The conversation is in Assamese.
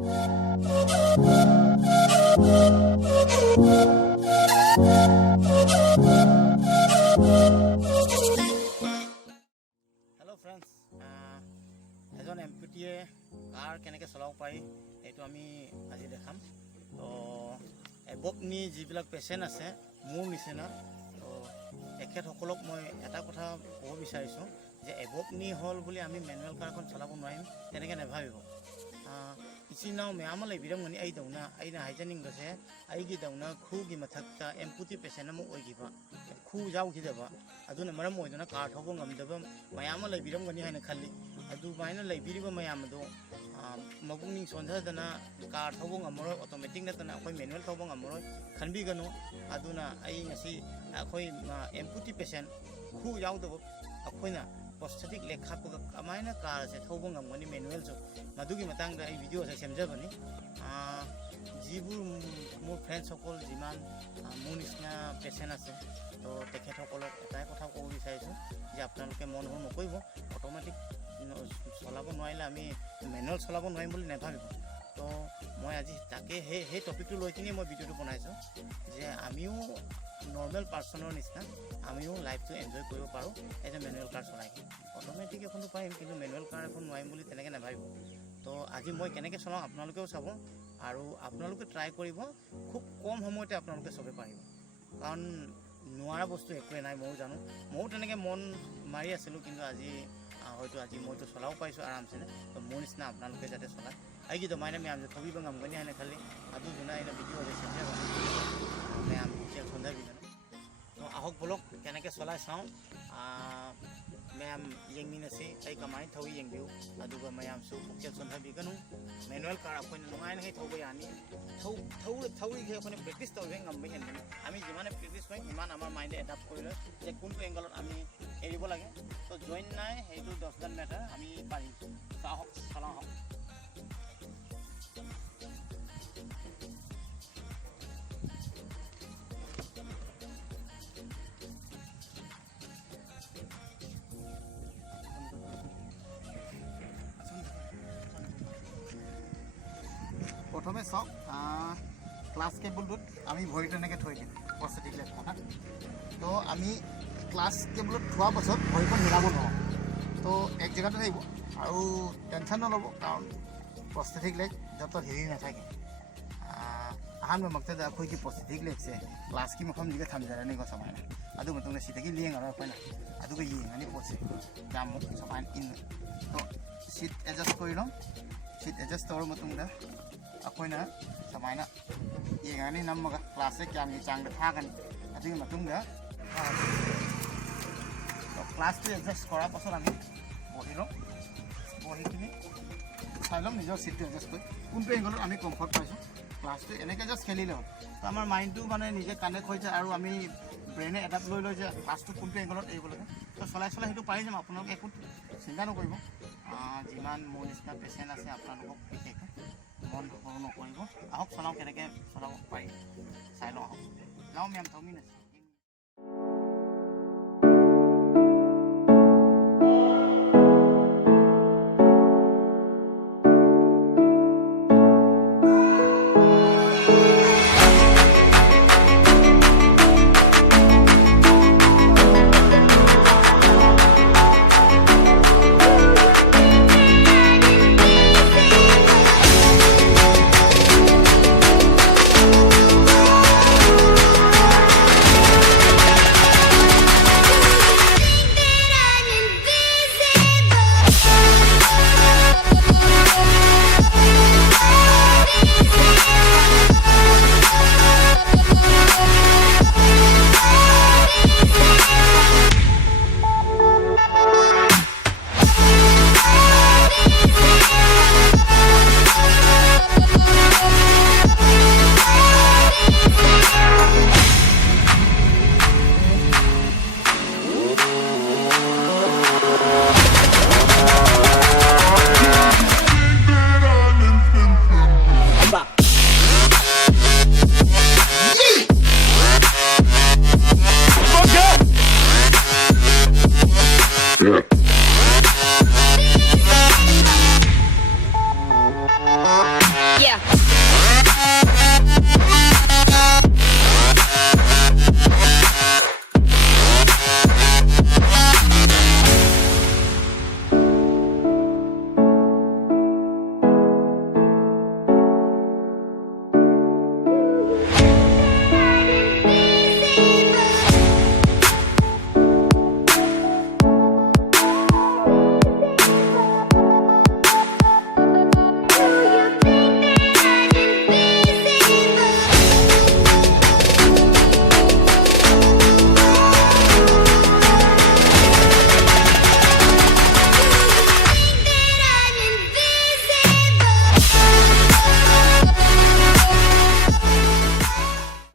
হেল্ল' ফ্ৰেণ্ডছ, এজন এম্পুটিয়ে কাৰ কেনেকৈ চলাব পাৰি এইটো আমি আজি দেখাম। তো এবক নি যিবিলাক পেচেণ্ট আছে মোৰ নিচিনা, তো তেখেতসকলক মই এটা কথা ক'ব বিচাৰিছোঁ যে এবক নি হ'ল বুলি আমি মেনুৱেল কাৰখন চলাব নোৱাৰিম তেনেকৈ নাভাবিব। ꯏꯆꯤꯟ-ꯏꯅꯥꯎ ꯃꯌꯥꯝ ꯑꯃ ꯂꯩꯕꯤꯔꯝꯒꯅꯤ ꯑꯩꯗꯧꯅ ꯑꯩꯅ ꯍꯥꯏꯖꯅꯤꯡꯕꯁꯦ ꯑꯩꯒꯤꯗꯧꯅ ꯈꯨꯒꯤ ꯃꯊꯛꯇ ꯑꯦꯝꯄꯨꯇꯤ ꯄꯦꯁꯦꯟ ꯑꯃ ꯑꯣꯏꯈꯤꯕ, ꯈꯨ ꯌꯥꯎꯈꯤꯗꯕ, ꯑꯗꯨꯅ ꯃꯔꯝ ꯑꯣꯏꯗꯨꯅ ꯀꯥꯔ ꯊꯧꯕ ꯉꯝꯗꯕ ꯃꯌꯥꯝ ꯑꯃ ꯂꯩꯕꯤꯔꯝꯒꯅꯤ ꯍꯥꯏꯅ ꯈꯜꯂꯤ꯫ ꯑꯗꯨꯃꯥꯏꯅ ꯂꯩꯕꯤꯔꯤꯕ ꯃꯌꯥꯝ ꯑꯗꯣ ꯃꯕꯨꯛꯅꯤꯡ ꯁꯣꯟꯊꯗꯅ ꯀꯥꯔ ꯊꯧꯕ ꯉꯝꯃꯔꯣꯏ, ꯑꯣꯇꯣꯃꯦꯇꯤꯛ ꯅꯠꯇꯅ ꯑꯩꯈꯣꯏ ꯃꯦꯅꯨꯋꯦꯜ ꯊꯧꯕ ꯉꯝꯃꯔꯣꯏ ꯈꯟꯕꯤꯒꯅꯨ꯫ ꯑꯗꯨꯅ ꯑꯩ ꯉꯁꯤ ꯑꯩꯈꯣꯏ ꯑꯦꯝꯄꯨꯇꯤ ꯄꯦꯁꯦꯟ ꯈꯨ ꯌꯥꯎꯗꯕ ꯑꯩꯈꯣꯏꯅ prosthetic leg ꯍꯥꯞꯄꯒ ꯀꯃꯥꯏꯅ कारसे थौबो ngमगनी मैनुअल जो मधुगी मतंगदा आई वीडियो से सेमजबनी जीबु मोर फ्रेंड सकल जिमान मोर निसिना पेशेंट आछे तो तेखे सकलक एटाई कथा कब बिचारिछु जे आपनालोके मन हो नकरिब ऑटोमेटिक चलाब नोवारिले आमी मैनुअल चलाब नोवारिम बुली नेभाबिब। तो मैं आज ताके हे टपिकटो লৈ কিনে मैं भिडिओ बनाइछु जे आमिও नर्मेल पार्सनर निचिना आमिও लाइफटो एन्जय करिब पारो एज मैनुअल कार चलाई। ऑटोमेटिक एखन पारिम किन्तु मैनुअल कार एखन नोवारिम बुली तेनेके नाभाबिब। तो आज मैं केनेके चलाओ आपनालोकेও चाब आरो आपनालोके ट्राई करिब, खूब कम समयते आपनालोके सबे पारिब, कारण नोवारा बस्तु एकোৱে নাই। मैं जानो मैं तेनेके मन मारि आसिलो किन्तु আজি হয়তো আজি মইতো চলাও পাইছোঁ আৰামছে। তো মোৰ নিচিনা আপোনালোকে যাতে চলায় ꯑꯩꯒꯤꯗ ꯃꯥꯏꯅ ꯃꯌꯥꯝꯁꯦ ꯊꯧꯕꯤꯕ ꯉꯝꯒꯅꯤ ꯍꯥꯏꯅ ꯈꯜꯂꯤ꯫ ꯑꯗꯨꯗꯨꯅ ꯑꯩꯅ ꯚꯤডিꯑꯣꯁꯦ ꯁꯦꯝꯖꯕꯅꯤ, ꯃꯌꯥꯝ ꯄꯨꯛꯆꯦꯜ ꯁꯣꯟꯊꯕꯤꯒꯅꯨ꯫ তো আহক ꯕ꯭ꯂꯣꯛ কেনেকৈ চলাই চাওঁ, ꯃꯌꯥꯝ ꯌꯦꯡꯃꯤꯟꯅꯁꯤ ꯑꯩ ꯀꯃꯥꯏꯅ ꯊꯧꯏ ꯌꯦꯡꯕꯤꯌꯨ, ꯑꯗꯨꯒ ꯃꯌꯥꯝꯁꯨ ꯄꯨꯛꯆꯦꯜ ꯁꯣꯟꯊꯕꯤꯒꯅꯨ꯫ ꯃꯦꯅꯨꯋꯦꯜ ꯀꯥꯔ ꯑꯩꯈꯣꯏꯅ ꯅꯨꯡꯉꯥꯏꯅ ꯊꯧꯕ ꯌꯥꯅꯤ, থꯧৰিঘে ꯑꯩꯈꯣꯏꯅ প্ৰেক্টিছ তৰিঘে ꯉꯝꯕ হেনগনি। আমি যিমানে প্ৰেক্টিছ কৰিম সিমান আমাৰ মাইণ্ডে এডাপ্ট কৰি লয় যে কোনটো এংগলত আমি এৰিব লাগে। তো জইন নাই সেইটো 10 মেটাৰ আমি পাৰিম। তো আহক চলাওঁ আহক। प्रथमे चाওক क्लास केबुलटुत आमी भरित এনেকৈ থৈ দিম prosthetic leg থকা। তো আমি ক্লাছ কেবুলত থোৱাৰ পাছত ভৰিখন হিলাব নোৱাৰোঁ, তো এক জেগাতে থাকিব আৰু টেনশ্যন নল'ব, কাৰণ prosthetic leg जब तक हिरी नाথাকে। अहम मकसद अखोई prosthetic leg से क्लास की मफम दिखे थमजरनी को समायना अदु मतुंगना सिदगी लियंग अरो अखोइना अदुगा येंगनी पोसे जामु समायन इन। तो सीट एडजस्ट करिलो, सीट एडजस्ट तौर मतुंगदा अखोइना समायना येंगनी नम्मगा क्लास से क्यामगी चांगदा थागनी अदुगी मतुंगदा। तो क्लास टू एडजस्ट करा पाছত आमी बहिलो, बहिकिनि চাইলম নিজৰ সিটটো এডজাষ্ট কৰি কোনটো এংগলত আমি কমফৰ্ট পাইছোঁ। ক্লাছটো এনেকৈ জাষ্ট খেলিলে হ'ল, তো আমাৰ মাইণ্ডটো মানে নিজে কানেক্ট হৈ যায় আৰু আমি ব্ৰেইনে এডাপ্ট লৈ লয় যে ক্লাছটো কোনটো এংগলত এৰিব লাগে। তো চলাই চলাই সেইটো পাৰি যাম, আপোনালোকে একো চিন্তা নকৰিব। যিমান মোৰ নিচিনা পেচেণ্ট আছে আপোনালোকক বিশেষকৈ মন নকৰিব। আহক চলাওঁ, কেনেকৈ চলাব পাৰি চাই লওঁ আহক। যাওঁ মেম থমিন আছে।